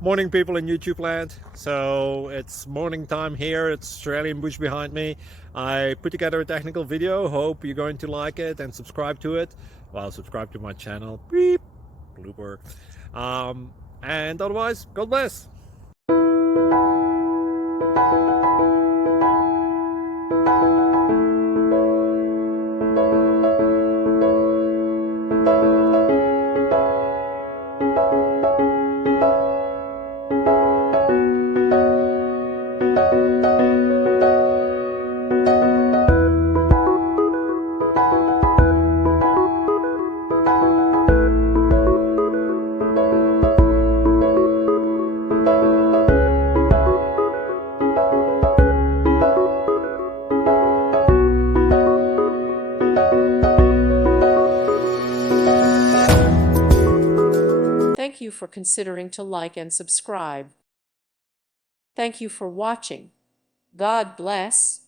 Morning, people in YouTube land. So it's morning time here. It's Australian bush behind me. I put together a technical video. Hope you're going to like it and subscribe to it. Well, subscribe to my channel. Beep, blooper. And otherwise, God bless. Thank you for considering to like and subscribe. Thank you for watching. God bless.